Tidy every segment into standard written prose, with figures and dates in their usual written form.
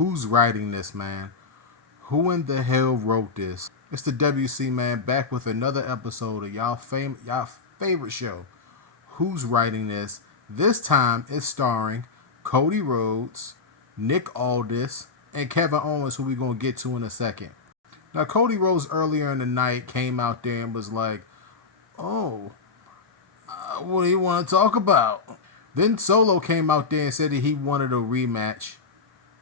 Who's writing this, man? Who in the hell wrote this? It's the WC, man, back with another episode of y'all favorite show. Who's writing this? This time it's starring Cody Rhodes, Nick Aldis, and Kevin Owens, who we're going to get to in a second. Now, Cody Rhodes earlier in the night came out there and was like, oh, what do you want to talk about? Then Solo came out there and said that he wanted a rematch.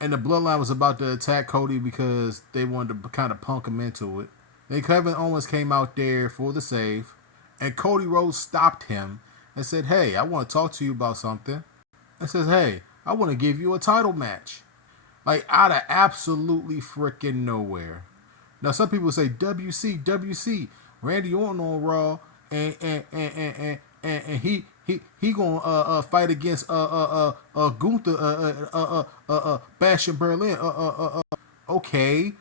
And the Bloodline was about to attack Cody because they wanted to kind of punk him into it. Then Kevin Owens came out there for the save. And Cody Rhodes stopped him and said, hey, I want to talk to you about something. And says, hey, I want to give you a title match. Like, out of absolutely freaking nowhere. Now, some people say, WC, Randy Orton on Raw, and he gonna fight against Gunther, Bash in Berlin. Okay,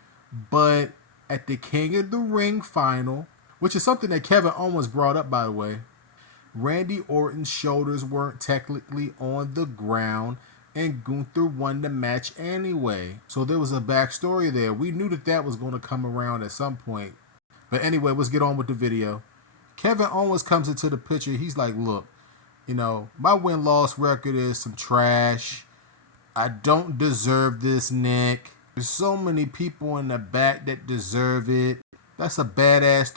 but at the King of the Ring final, which is something that Kevin Owens brought up, by the way, Randy Orton's shoulders weren't technically on the ground, and Gunther won the match anyway. So there was a backstory there. We knew that was going to come around at some point. But anyway, let's get on with the video. Kevin Owens comes into the picture. He's like, look, you know, my win-loss record is some trash. I don't deserve this, Nick. There's so many people in the back that deserve it. That's a badass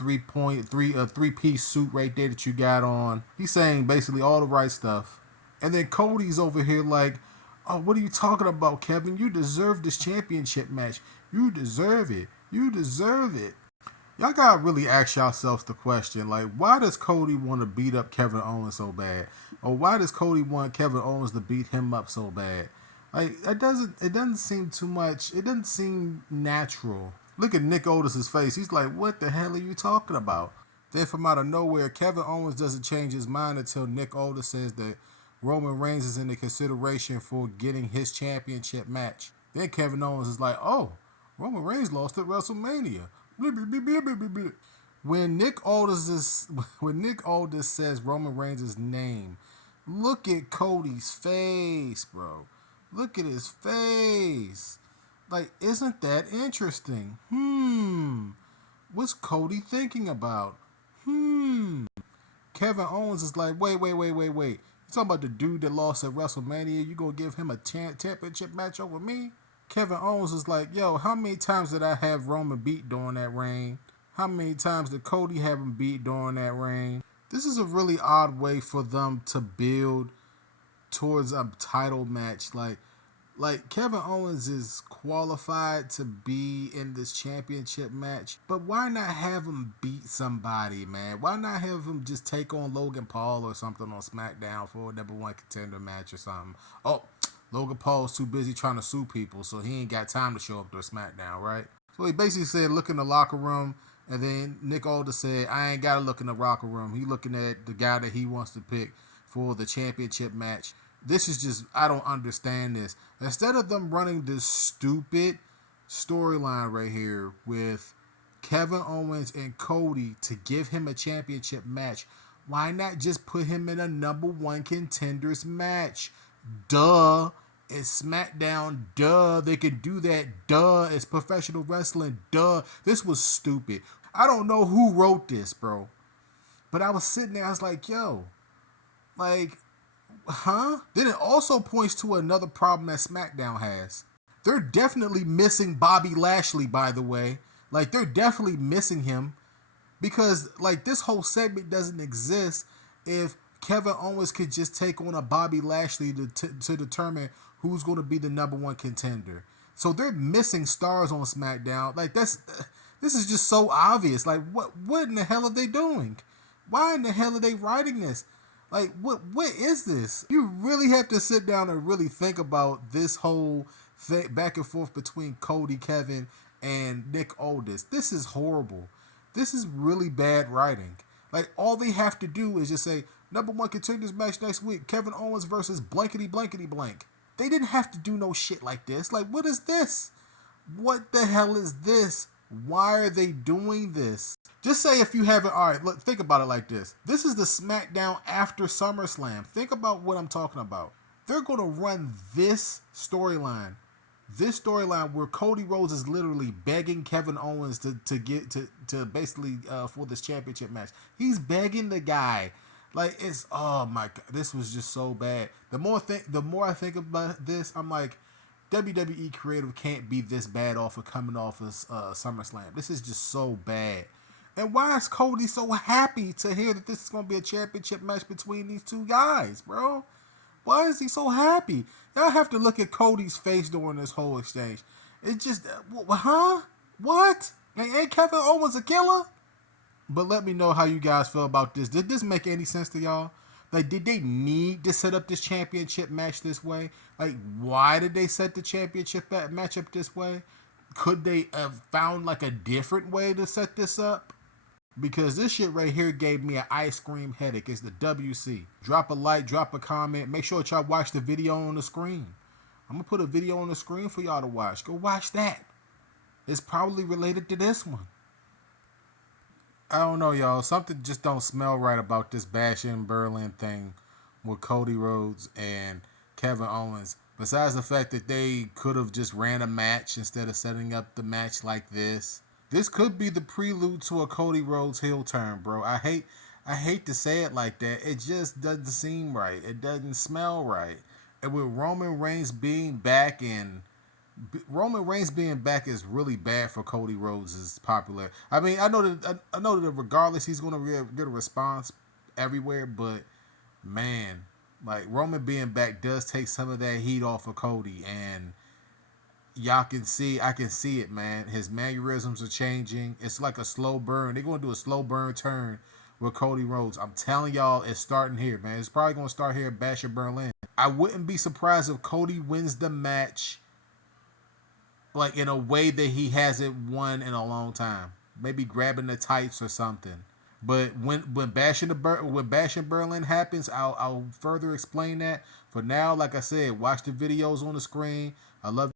three-piece suit right there that you got on. He's saying basically all the right stuff. And then Cody's over here like, oh, what are you talking about, Kevin? You deserve this championship match. You deserve it. You deserve it. Y'all gotta really ask yourselves the question, like, why does Cody want to beat up Kevin Owens so bad? Or why does Cody want Kevin Owens to beat him up so bad? Like, it doesn't seem too much. It doesn't seem natural. Look at Nick Aldis' face. He's like, what the hell are you talking about? Then from out of nowhere, Kevin Owens doesn't change his mind until Nick Aldis says that Roman Reigns is in the consideration for getting his championship match. Then Kevin Owens is like, oh, Roman Reigns lost at WrestleMania. Blah, blah, blah, blah, blah, blah. When Nick Aldis says Roman Reigns' name, look at Cody's face, bro. Look at his face. Like, isn't that interesting? What's Cody thinking about? Kevin Owens is like, wait. You talking about the dude that lost at WrestleMania? You gonna give him a championship match over me? Kevin Owens is like, yo, how many times did I have Roman beat during that reign? How many times did Cody have him beat during that reign? This is a really odd way for them to build towards a title match. Like Kevin Owens is qualified to be in this championship match, but why not have him beat somebody, man? Why not have him just take on Logan Paul or something on SmackDown for a #1 contender match or something? Oh, Logan Paul's too busy trying to sue people, so he ain't got time to show up to a SmackDown, right? So he basically said, look in the locker room, and then Nick Aldis said, I ain't got to look in the locker room. He looking at the guy that he wants to pick for the championship match. This is just, I don't understand this. Instead of them running this stupid storyline right here with Kevin Owens and Cody to give him a championship match, why not just put him in a #1 contenders match? Duh. It's SmackDown. Duh. They could do that. Duh. It's professional wrestling. Duh. This was stupid. I don't know who wrote this, bro. But I was sitting there. I was like, yo. Like, huh? Then it also points to another problem that SmackDown has. They're definitely missing Bobby Lashley, by the way. Like, they're definitely missing him. Because, like, this whole segment doesn't exist if Kevin Owens could just take on a Bobby Lashley to determine who's going to be the #1 contender. So they're missing stars on SmackDown. Like, this is just so obvious. Like, what in the hell are they doing? Why in the hell are they writing this? Like, what is this? You really have to sit down and really think about this whole thing back and forth between Cody, Kevin, and Nick Aldis. This is horrible. This is really bad writing. Like, all they have to do is just say, #1 contenders match next week, Kevin Owens versus blankety blankety blank. They didn't have to do no shit like this. Like, what is this? What the hell is this? Why are they doing this? Just say if you haven't, all right, look, think about it like this. This is the SmackDown after SummerSlam. Think about what I'm talking about. They're going to run this storyline This storyline where Cody Rhodes is literally begging Kevin Owens to basically for this championship match. He's begging the guy. Like, it's, oh my god, this was just so bad. The more I think about this, I'm like, WWE creative can't be this bad off of coming off of SummerSlam. This is just so bad. And why is Cody so happy to hear that this is going to be a championship match between these two guys, bro? Why is he so happy? Y'all have to look at Cody's face during this whole exchange. It just, huh? What? Ain't Kevin Owens a killer? But let me know how you guys feel about this. Did this make any sense to y'all? Like, did they need to set up this championship match this way? Like, why did they set the championship match up this way? Could they have found, like, a different way to set this up? Because this shit right here gave me an ice cream headache. It's the WC. Drop a like, drop a comment. Make sure y'all watch the video on the screen. I'm going to put a video on the screen for y'all to watch. Go watch that. It's probably related to this one. I don't know, y'all. Something just don't smell right about this Bash in Berlin thing with Cody Rhodes and Kevin Owens. Besides the fact that they could have just ran a match instead of setting up the match like this. This could be the prelude to a Cody Rhodes heel turn, bro. I hate to say it like that. It just doesn't seem right. It doesn't smell right. And with Roman Reigns being back is really bad for Cody Rhodes' popularity. I mean, I know that regardless he's going to get a response everywhere, but man, like Roman being back does take some of that heat off of Cody, and I can see it, man. His mannerisms are changing. It's like a slow burn. They're going to do a slow burn turn with Cody Rhodes. I'm telling y'all, it's starting here, man. It's probably going to start here at Bash in Berlin. I wouldn't be surprised if Cody wins the match like in a way that he hasn't won in a long time. Maybe grabbing the tights or something. But when Bash in Berlin happens, I'll further explain that. For now, like I said, watch the videos on the screen. I love